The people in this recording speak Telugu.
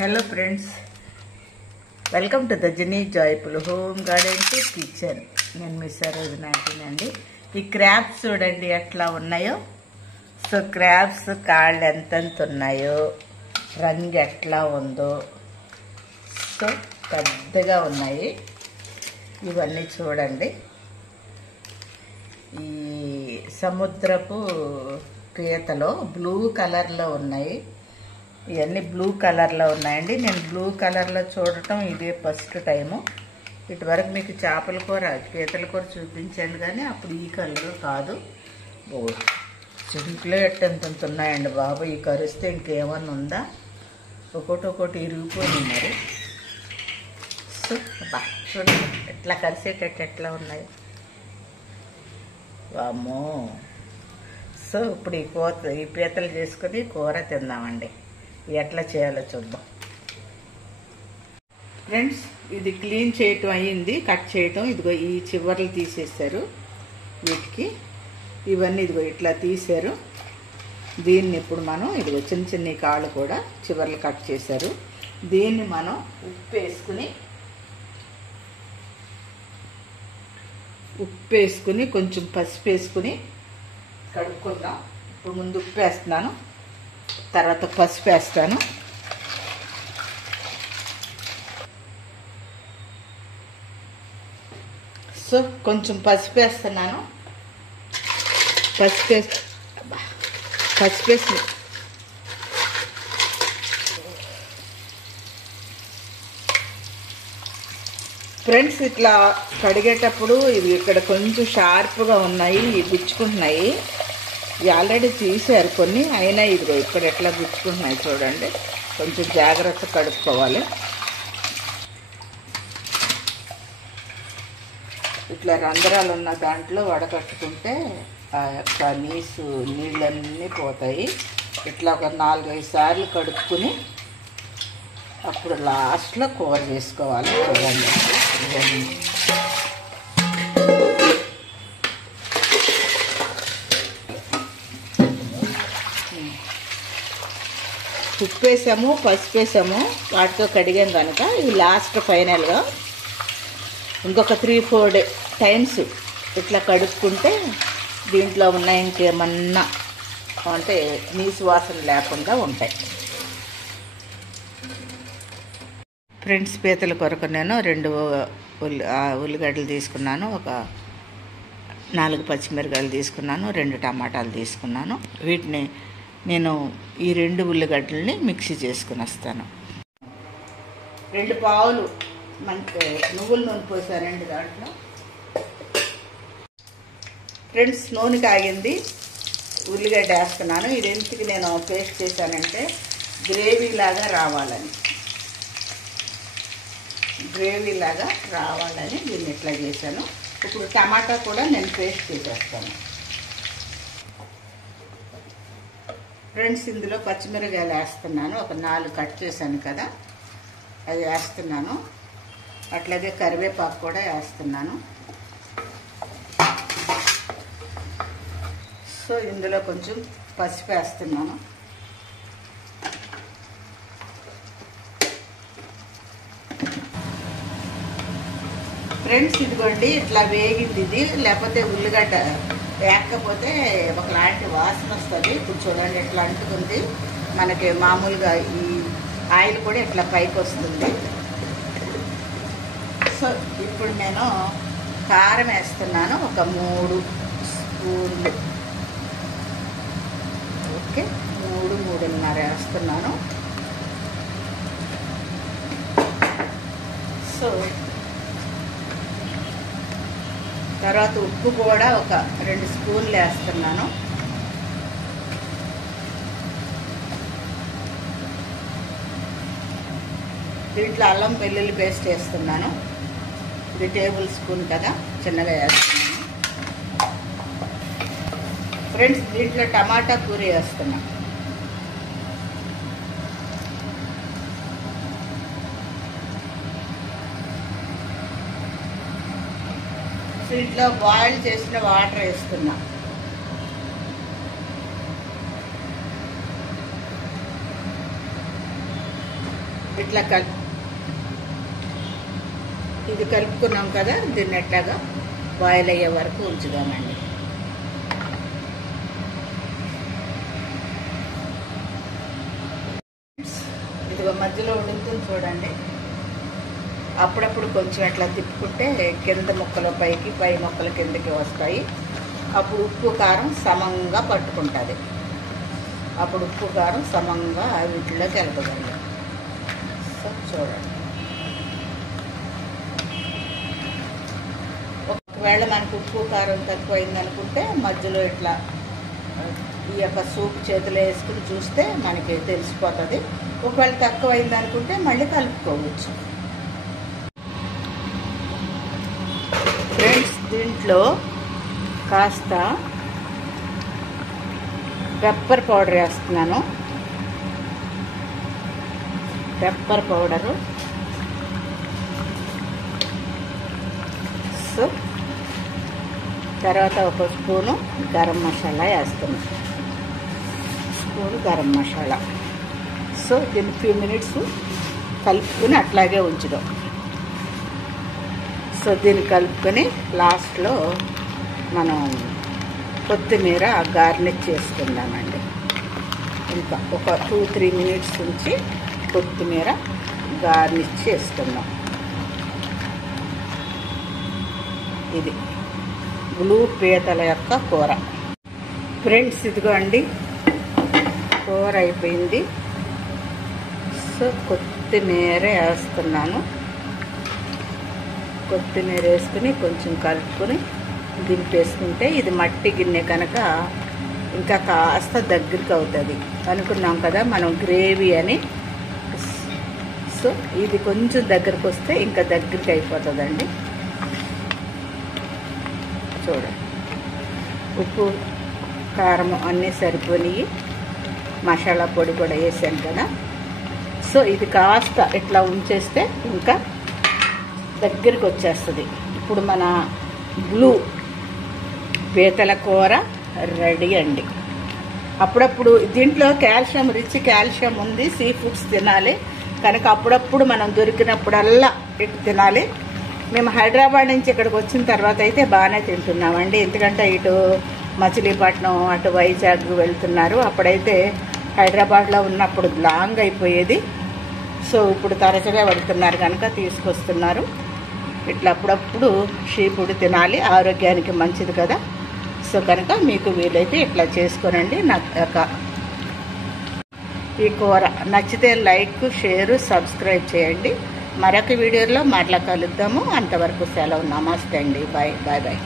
Hello friends, welcome to the Jenny joyful home garden to kitchen. నేను మీ సరోజనండి. ఈ క్రాబ్స్ చూడండి ఎట్లా ఉన్నాయో. సో క్రాబ్స్ కాళ్ళు ఎంతెంత ఉన్నాయో, రంగు ఎట్లా ఉందో, సో పెద్దగా ఉన్నాయి. ఇవన్నీ చూడండి. ఈ సముద్రపు పీతలో బ్లూ కలర్లో ఉన్నాయి. ఇవన్నీ బ్లూ కలర్లో ఉన్నాయండి. నేను బ్లూ కలర్లో చూడటం ఇదే ఫస్ట్ టైము. ఇటువరకు మీకు చేపల కూర, పీతల కూర చూపించాను, కానీ అప్పుడు ఈ కలర్ కాదు. సింపుల్గా ఎట్టెంత ఉన్నాయండి బాబు. ఈ కరిస్తే ఇంకేమన్నా ఉందా? ఒక్కొక్కటి ఇరిగిపోయింది మరి. సో బా చూడండి ఎట్లా కరిసేటట్టు ఎట్లా ఉన్నాయి. వామ్మో. సో ఇప్పుడు ఈ పీతలు చేసుకుని కూర తిందామండి. ఎట్లా చేయాలో చూద్దాం ఫ్రెండ్స్. ఇది క్లీన్ చేయటం అయ్యింది, కట్ చేయటం. ఇదిగో ఈ చివర్లు తీసేశారు వీటికి. ఇవన్నీ ఇదిగో ఇట్లా తీశారు. దీన్ని ఇప్పుడు మనం ఇదిగో చిన్న చిన్న కాళ్ళు కూడా చివర్లు కట్ చేశారు. దీన్ని మనం ఉప్పు వేసుకుని కొంచెం పసుపు వేసుకుని కడుక్కుందాం. ఇప్పుడు ముందు ఉప్పు వేస్తున్నాను, తర్వాత పసుపు వేస్తాను. సో కొంచెం పసుపు వేస్తున్నాను. పసుపు వేసి ఫ్రెండ్స్ ఇట్లా కడిగేటప్పుడు ఇవి ఇక్కడ కొంచెం షార్ప్గా ఉన్నాయి, గుచ్చుకుంటున్నాయి. ఇవి ఆల్రెడీ తీసారు కొన్ని, అయినా ఇదిగో ఇక్కడ ఎట్లా గుచ్చుకుంటున్నాయి చూడండి. కొంచెం జాగ్రత్త కడుక్కోవాలి. ఇట్లా రంధ్రాలు ఉన్న దాంట్లో వడకట్టుకుంటే ఆ యొక్క నీళ్ళన్నీ పోతాయి. ఇట్లా ఒక 4-5 సార్లు కడుక్కుని అప్పుడు లాస్ట్లో కూర చేసుకోవాలి. చూడండి ఉప్పు వేసాము, పసుపు వేసాము, వాటితో కడిగాం కనుక ఇవి లాస్ట్ ఫైనల్గా ఇంకొక 3-4 టైమ్స్ ఇట్లా కడుక్కుంటే దీంట్లో ఉన్న ఇంకేమన్నా అంటే నీసు వాసన లేకుండా ఉంటాయి. ఫ్రెండ్స్ పీతల కొరకు నేను 2 ఉల్లిగడ్డలు తీసుకున్నాను, ఒక 4 పచ్చిమిరకాయలు తీసుకున్నాను, 2 టమాటాలు తీసుకున్నాను. వీటిని నేను ఈ 2 ఉల్లిగడ్డల్ని మిక్సీ చేసుకుని వస్తాను. 2 పావులు మనకి నువ్వుల నూనె పోసారండి దాంట్లో. ఫ్రెండ్స్ నూనె కాగింది, ఉల్లిగడ్డ వేస్తున్నాను. ఇది ఎందుకు నేను పేస్ట్ చేశానంటే గ్రేవీ లాగా రావాలని దీన్ని ఇట్లా చేశాను. ఇప్పుడు టమాటా కూడా నేను పేస్ట్ చేసేస్తాను. ఫ్రెండ్స్ ఇందులో పచ్చిమిరకాయలు వేస్తున్నాను, ఒక 4 కట్ చేశాను కదా, అది వేస్తున్నాను. అట్లాగే కరివేపాకు కూడా వేస్తున్నాను. సో ఇందులో కొంచెం పసుపు వేస్తున్నాను. ఫ్రెండ్స్ ఇదిగోండి ఇట్లా వేగింది ఇది. లేకపోతే ఉల్లిగడ్డ వేయకపోతే ఒకలాంటి వాసన వస్తుంది. ఇప్పుడు చూడండి ఎట్లా అంటుకుంది. మనకి మామూలుగా ఈ ఆయిల్ కూడా ఇట్లా పైకి వస్తుంది. సో ఇప్పుడు నేను కారం వేస్తున్నాను, ఒక 3 స్పూన్లు. ఓకే, 3-3.5 వేస్తున్నాను. సో తర్వాత ఉప్పు కూడా ఒక 2 స్పూన్లు వేస్తున్నాను. దీంట్లో అల్లం వెల్లుల్లి పేస్ట్ వేస్తున్నాను. ఇది 1 టేబుల్ స్పూన్ కదా, చిన్నగా వేస్తున్నాను. ఫ్రెండ్స్ దీంట్లో టమాటా పూరి వేస్తున్నాను. దీంట్లో బాయిల్ చేసిన వాటర్ వేస్తున్నా. ఇట్లా ఇది కలుపుకున్నాం కదా, దీన్ని ఎట్లాగా బాయిల్ అయ్యే వరకు ఉంచుదామండి. ఇదిగో మధ్యలో ఉడుకుతుంది చూడండి. అప్పుడప్పుడు కొంచెం అట్లా తిప్పుకుంటే కింద ముక్కలు పైకి, పై ముక్కలు కిందకి వస్తాయి. అప్పుడు ఉప్పు కారం సమంగా పట్టుకుంటుంది. అప్పుడు ఉప్పు కారం సమంగా వీటిలోకి వెళ్తుంది. సో చూడండి, ఒకవేళ మనకు ఉప్పు కారం తక్కువైంది అనుకుంటే మధ్యలో ఇట్లా ఈ యొక్క సూప్ చేతిలో వేసుకుని చూస్తే మనకి తెలిసిపోతుంది. ఒకవేళ తక్కువైంది అనుకుంటే మళ్ళీ కలుపుకోవచ్చు. ఫ్రెండ్స్, దీంట్లో కాస్త పెప్పర్ పౌడర్ వేస్తున్నాను. పెప్పర్ పౌడరు, సో తర్వాత ఒక స్పూను గరం మసాలా వేస్తున్నాం. స్పూను గరం మసాలా. సో దీన్ని ఫ్యూ మినిట్స్ కలుపుకొని అట్లాగే ఉంచుదాం. సో దీన్ని కలుపుకొని లాస్ట్లో మనం కొత్తిమీర గార్నిష్ చేసుకుందామండి. ఇంకా ఒక 2-3 మినిట్స్ ఉంచి కొత్తిమీర గార్నిష్ చేసుకుందాం. ఇది బ్లూ పీతల యొక్క కూర. ఫ్రెండ్స్, ఇదిగో అండి కూర అయిపోయింది. సో కొత్తిమీర వేస్తున్నాను. కొత్తిమీర వేసుకుని కొంచెం కలుపుకొని దింపేసుకుంటే, ఇది మట్టి గిన్నె కనుక ఇంకా కాస్త దగ్గరికి అవుతుంది అనుకున్నాం కదా మనం గ్రేవీ అని. సో ఇది కొంచెం దగ్గరకు వస్తే ఇంకా దగ్గరికి అయిపోతుందండి. చూడండి, ఉప్పు కారం అన్నీ సరిపోయి, మసాలా పొడి కూడా వేసాను కదా. సో ఇది కాస్త ఇట్లా ఉంచేస్తే ఇంకా దగ్గరికి వచ్చేస్తుంది. ఇప్పుడు మన బ్లూ పీతల కూర రెడీ అండి. అప్పుడప్పుడు దీంట్లో కాల్షియం, రిచ్ కాల్షియం ఉంది. సీ ఫుడ్స్ తినాలి కనుక అప్పుడప్పుడు మనం దొరికినప్పుడల్లా ఇటు తినాలి. మేము హైదరాబాద్ నుంచి ఇక్కడికి వచ్చిన తర్వాత అయితే బాగానే తింటున్నామండి. ఎందుకంటే ఇటు మచిలీపట్నం, అటు వైజాగ్ వెళ్తున్నారు. అప్పుడైతే హైదరాబాద్లో ఉన్నప్పుడు లాంగ్ అయిపోయేది. సో ఇప్పుడు తరచుగా వెళ్తున్నారు కనుక తీసుకొస్తున్నారు. ఇట్లా అప్పుడప్పుడు సీ ఫుడ్ తినాలి, ఆరోగ్యానికి మంచిది కదా. సో కనుక మీకు వీలైతే ఇట్లా చేసుకోనండి. నాకు ఈ కూర నచ్చితే లైక్, షేర్, సబ్స్క్రైబ్ చేయండి. మరొక వీడియోలో మరలా కలుద్దాము. అంతవరకు సెలవు. నమస్తే అండి. Bye bye bye.